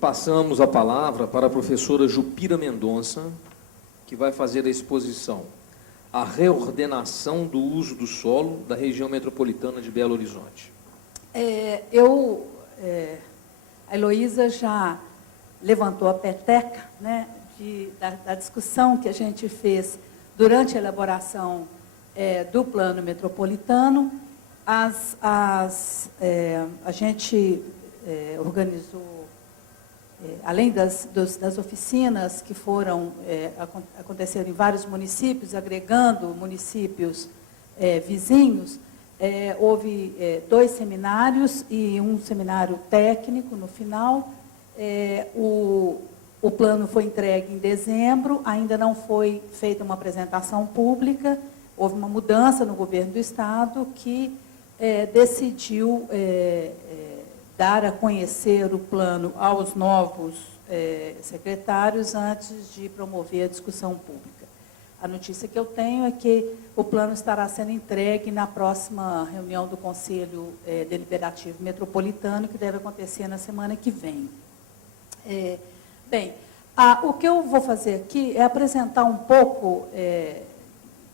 passamos a palavra para a professora Jupira Mendonça, que vai fazer a exposição A Reordenação do Uso do Solo da Região Metropolitana de Belo Horizonte. A Heloísa já levantou a peteca, né, da discussão que a gente fez durante a elaboração do plano metropolitano. A gente organizou, além das oficinas que aconteceram em vários municípios, agregando municípios vizinhos, houve 2 seminários e um seminário técnico no final. O plano foi entregue em dezembro, ainda não foi feita uma apresentação pública, houve uma mudança no governo do Estado que decidiu dar a conhecer o plano aos novos secretários antes de promover a discussão pública. A notícia que eu tenho é que o plano estará sendo entregue na próxima reunião do Conselho Deliberativo Metropolitano, que deve acontecer na semana que vem. O que eu vou fazer aqui é apresentar um pouco,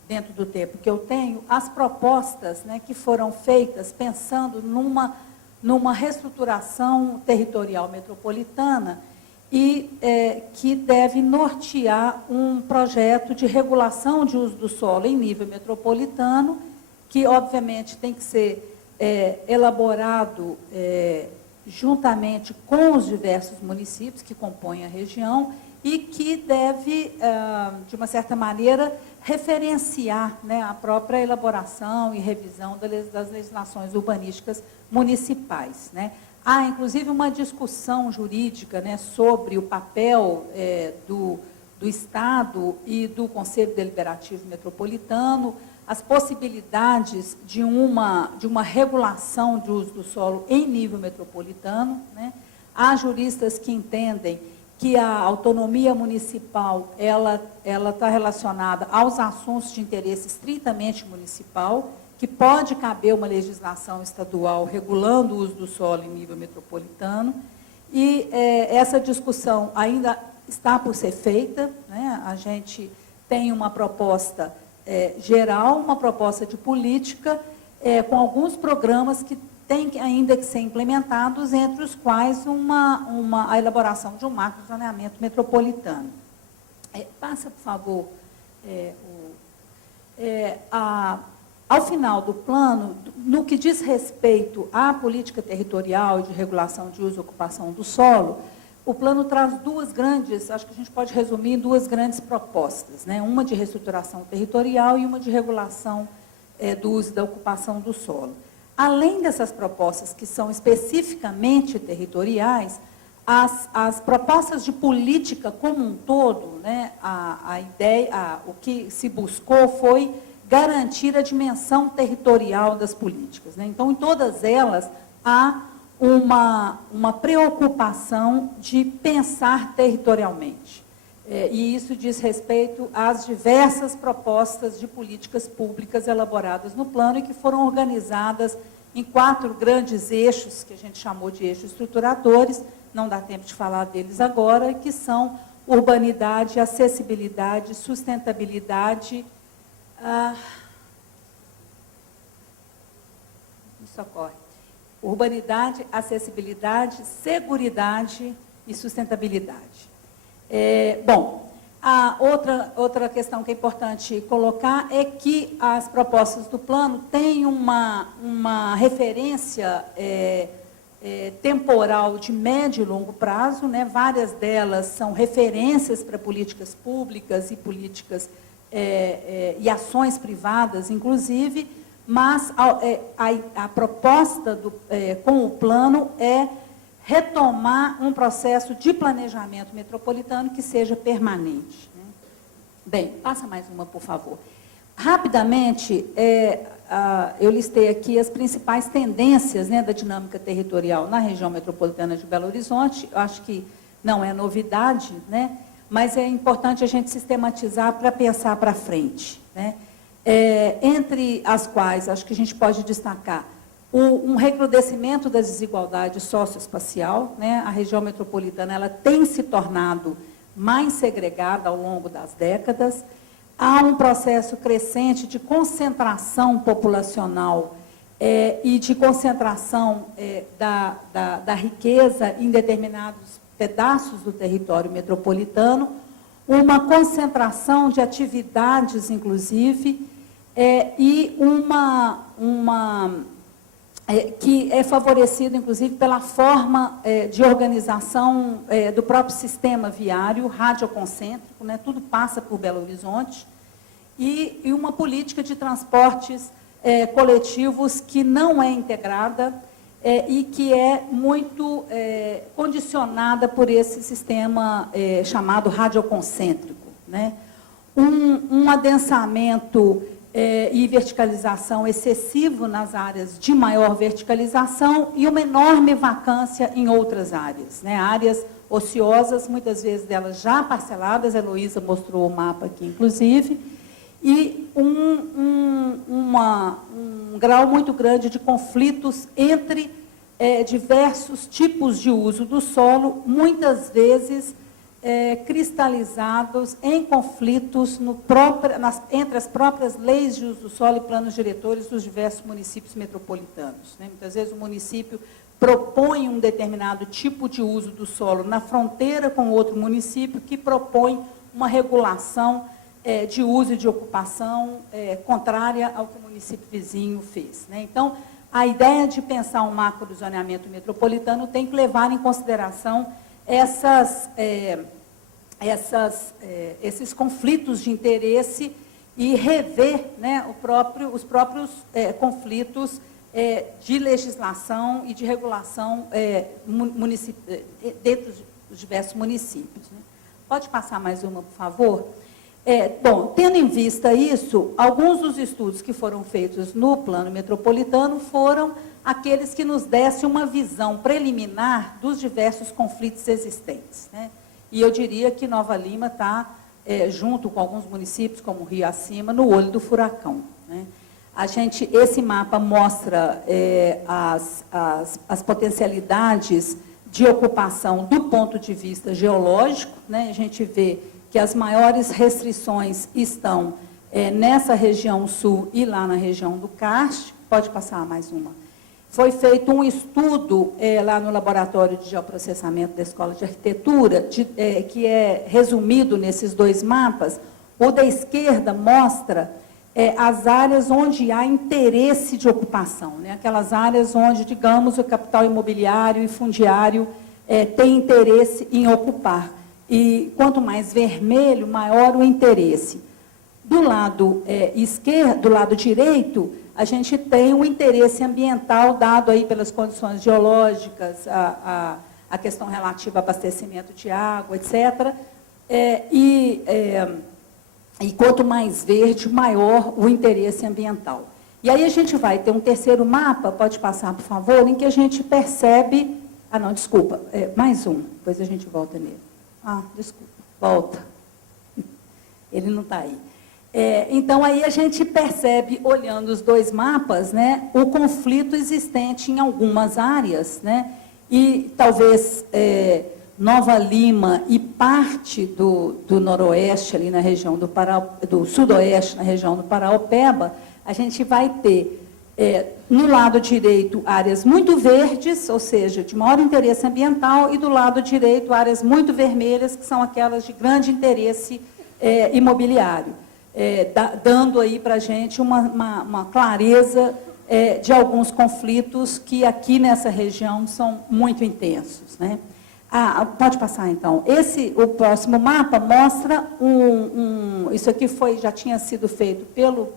dentro do tempo que eu tenho, as propostas, né, que foram feitas pensando numa reestruturação territorial metropolitana e que deve nortear um projeto de regulação de uso do solo em nível metropolitano, que, obviamente, tem que ser elaborado juntamente com os diversos municípios que compõem a região e que deve, de uma certa maneira, referenciar, né, a própria elaboração e revisão das legislações urbanísticas municipais, né. Há, inclusive, uma discussão jurídica, né, sobre o papel do Estado e do Conselho Deliberativo Metropolitano, as possibilidades de uma regulação de uso do solo em nível metropolitano, né. Há juristas que entendem que a autonomia municipal ela está relacionada aos assuntos de interesse estritamente municipal, que pode caber uma legislação estadual regulando o uso do solo em nível metropolitano, e essa discussão ainda está por ser feita, né? A gente tem uma proposta geral, uma proposta de política, com alguns programas que têm ainda que ser implementados, entre os quais a elaboração de um marco de zoneamento metropolitano. Passa, por favor, ao final do plano, no que diz respeito à política territorial de regulação de uso e ocupação do solo, o plano traz 2 grandes, acho que a gente pode resumir em 2 grandes propostas, né? Uma de reestruturação territorial e uma de regulação do uso e da ocupação do solo. Além dessas propostas que são especificamente territoriais, as propostas de política como um todo, né, o que se buscou foi garantir a dimensão territorial das políticas, né? Então, em todas elas, há uma preocupação de pensar territorialmente. E isso diz respeito às diversas propostas de políticas públicas elaboradas no plano e que foram organizadas em 4 grandes eixos, que a gente chamou de eixos estruturadores, não dá tempo de falar deles agora, que são urbanidade, acessibilidade, sustentabilidade. Isso ocorre. Urbanidade, acessibilidade, seguridade e sustentabilidade. A outra questão que é importante colocar é que as propostas do plano têm uma referência temporal de médio e longo prazo, né? Várias delas são referências para políticas públicas e políticas e ações privadas, inclusive, mas a proposta com o plano é retomar um processo de planejamento metropolitano que seja permanente, né? Bem, passa mais uma, por favor. Rapidamente, eu listei aqui as principais tendências, né, da dinâmica territorial na região metropolitana de Belo Horizonte. Eu acho que não é novidade, né, mas é importante a gente sistematizar para pensar para frente, né? Entre as quais, acho que a gente pode destacar um recrudescimento das desigualdades socioespacial, né? A região metropolitana ela tem se tornado mais segregada ao longo das décadas. Há um processo crescente de concentração populacional e de concentração da riqueza em determinados pedaços do território metropolitano, uma concentração de atividades, inclusive, e que é favorecido, inclusive, pela forma de organização do próprio sistema viário, radioconcêntrico, né? Tudo passa por Belo Horizonte, e uma política de transportes coletivos que não é integrada e que é muito condicionada por esse sistema chamado radioconcêntrico, né? Um adensamento e verticalização excessivo nas áreas de maior verticalização e uma enorme vacância em outras áreas, né? Áreas ociosas, muitas vezes delas já parceladas, a Heloísa mostrou o mapa aqui, inclusive, e um grau muito grande de conflitos entre diversos tipos de uso do solo, muitas vezes cristalizados em conflitos entre as próprias leis de uso do solo e planos diretores dos diversos municípios metropolitanos, né? Muitas vezes o município propõe um determinado tipo de uso do solo na fronteira com outro município que propõe uma regulação de uso e de ocupação contrária ao que o município vizinho fez, né? Então, a ideia de pensar um macrozoneamento metropolitano tem que levar em consideração esses conflitos de interesse e rever, né, os próprios conflitos de legislação e de regulação dentro dos diversos municípios, né? Pode passar mais uma, por favor? Bom, tendo em vista isso, alguns dos estudos que foram feitos no plano metropolitano foram aqueles que nos dessem uma visão preliminar dos diversos conflitos existentes, né? E eu diria que Nova Lima está, junto com alguns municípios, como Rio Acima, no olho do furacão, né? Esse mapa mostra as potencialidades de ocupação do ponto de vista geológico, né? A gente vê que as maiores restrições estão nessa região sul e lá na região do Karst. Pode passar mais uma. Foi feito um estudo lá no Laboratório de Geoprocessamento da Escola de Arquitetura, que é resumido nesses dois mapas. O da esquerda mostra as áreas onde há interesse de ocupação, né? Aquelas áreas onde, digamos, o capital imobiliário e fundiário tem interesse em ocupar. E quanto mais vermelho, maior o interesse. Do lado esquerdo, do lado direito, a gente tem um interesse ambiental dado aí pelas condições geológicas, a questão relativa ao abastecimento de água, etc. E quanto mais verde, maior o interesse ambiental. E aí a gente vai ter um terceiro mapa, pode passar, por favor, em que a gente percebe... Ah, não, desculpa, mais um, depois a gente volta nele. Ah, desculpa, volta. Ele não está aí. Então, aí a gente percebe, olhando os dois mapas, né, o conflito existente em algumas áreas, né, e talvez Nova Lima e parte do noroeste, ali na região do sudoeste, na região do Paraopeba, a gente vai ter, no lado direito, áreas muito verdes, ou seja, de maior interesse ambiental, e do lado direito, áreas muito vermelhas, que são aquelas de grande interesse imobiliário, dando aí para a gente uma clareza de alguns conflitos que aqui nessa região são muito intensos, né? Pode passar, então. O próximo mapa mostra isso aqui já tinha sido feito pelo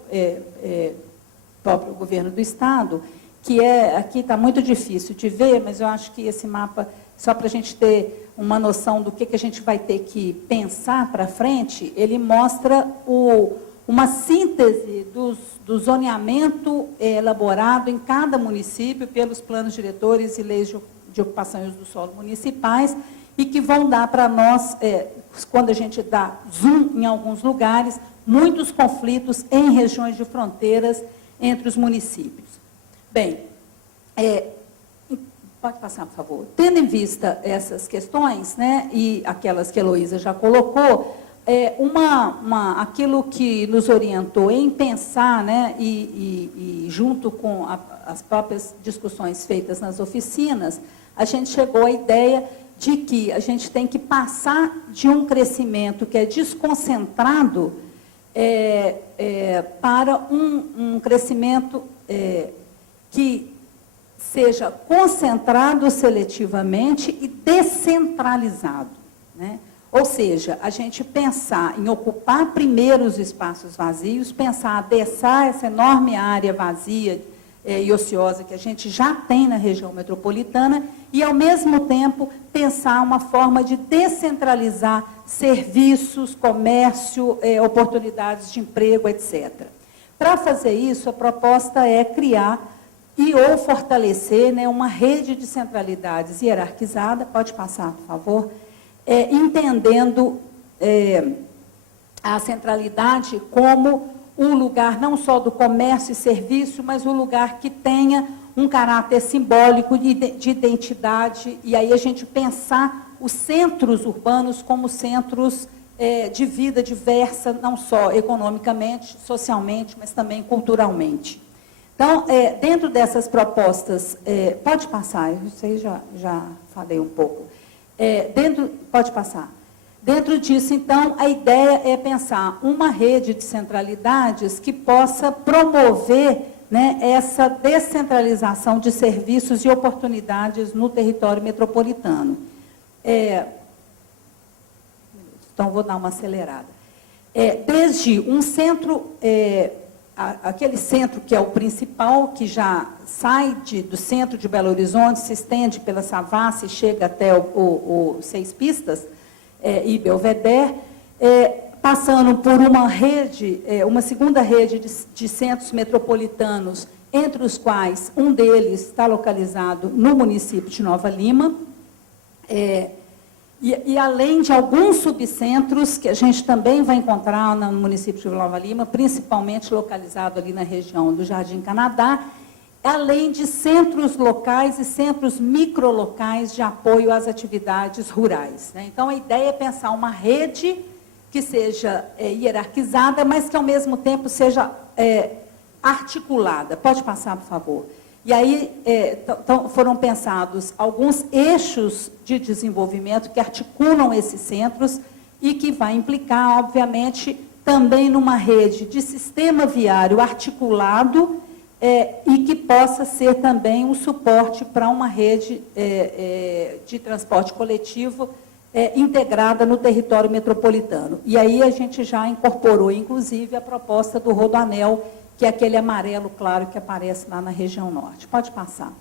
próprio governo do Estado, que aqui está muito difícil de ver, mas eu acho que esse mapa, só para a gente ter uma noção do que a gente vai ter que pensar para frente, ele mostra uma síntese do zoneamento elaborado em cada município pelos planos diretores e leis de ocupação e uso do solo municipais, e que vão dar para nós, quando a gente dá zoom em alguns lugares, muitos conflitos em regiões de fronteiras entre os municípios. Bem, Pode passar, por favor. Tendo em vista essas questões, né, e aquelas que a Heloísa já colocou, aquilo que nos orientou em pensar, né, e junto com as próprias discussões feitas nas oficinas, a gente chegou à ideia de que a gente tem que passar de um crescimento que é desconcentrado para um crescimento que seja concentrado seletivamente e descentralizado, né? Ou seja, a gente pensar em ocupar primeiro os espaços vazios, pensar adeçar essa enorme área vazia e ociosa que a gente já tem na região metropolitana e, ao mesmo tempo, pensar uma forma de descentralizar serviços, comércio, oportunidades de emprego, etc. Para fazer isso, a proposta é criar ou fortalecer, né, uma rede de centralidades hierarquizada, pode passar, por favor, entendendo a centralidade como um lugar não só do comércio e serviço, mas um lugar que tenha um caráter simbólico de identidade, e aí a gente pensar os centros urbanos como centros de vida diversa, não só economicamente, socialmente, mas também culturalmente. Então, dentro dessas propostas, pode passar, isso aí já falei um pouco. Pode passar. Dentro disso, então, a ideia é pensar uma rede de centralidades que possa promover, né, essa descentralização de serviços e oportunidades no território metropolitano. Então, vou dar uma acelerada. Desde um centro... aquele centro que é o principal, que já sai do centro de Belo Horizonte, se estende pela Savassi e chega até o Seis Pistas e Belvedere, passando por uma rede, uma segunda rede de centros metropolitanos, entre os quais um deles está localizado no município de Nova Lima, e além de alguns subcentros que a gente também vai encontrar no município de Nova Lima, principalmente localizado ali na região do Jardim Canadá, além de centros locais e centros microlocais de apoio às atividades rurais, né? Então, a ideia é pensar uma rede que seja hierarquizada, mas que, ao mesmo tempo, seja articulada. Pode passar, por favor. E aí foram pensados alguns eixos de desenvolvimento que articulam esses centros e que vai implicar, obviamente, também numa rede de sistema viário articulado e que possa ser também um suporte para uma rede de transporte coletivo integrada no território metropolitano. E aí a gente já incorporou, inclusive, a proposta do Rodoanel, que é aquele amarelo claro que aparece lá na região norte. Pode passar.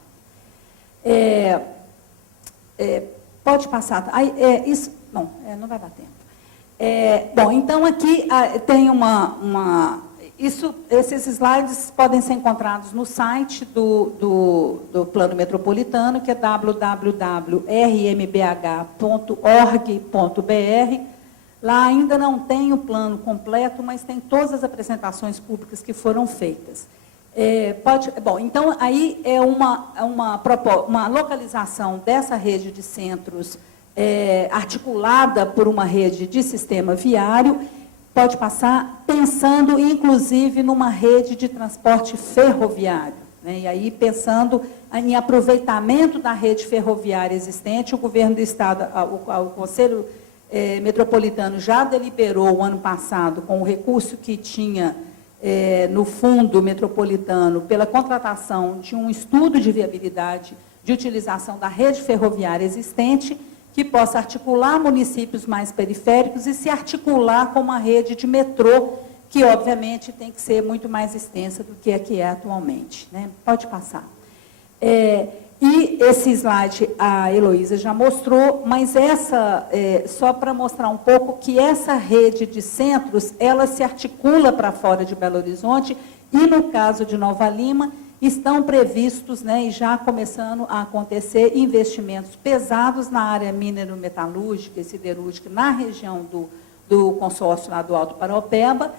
Pode passar. Isso, não, não vai dar tempo. Bom, então aqui tem esses slides podem ser encontrados no site do Plano Metropolitano, que é www.rmbh.org.br. Lá ainda não tem o plano completo, mas tem todas as apresentações públicas que foram feitas. Bom, então, aí é uma localização dessa rede de centros articulada por uma rede de sistema viário, pode passar, pensando, inclusive, numa rede de transporte ferroviário, né? E aí, pensando em aproveitamento da rede ferroviária existente, o governo do Estado, o Conselho Metropolitano já deliberou o ano passado, com o recurso que tinha no Fundo Metropolitano, pela contratação de um estudo de viabilidade de utilização da rede ferroviária existente, que possa articular municípios mais periféricos e se articular com uma rede de metrô, que, obviamente, tem que ser muito mais extensa do que a que é atualmente, né? Pode passar. E esse slide a Heloísa já mostrou, mas só para mostrar um pouco que essa rede de centros, ela se articula para fora de Belo Horizonte e, no caso de Nova Lima, estão previstos, né, e já começando a acontecer investimentos pesados na área minero-metalúrgica e siderúrgica na região do consórcio lá do Alto Paraopeba,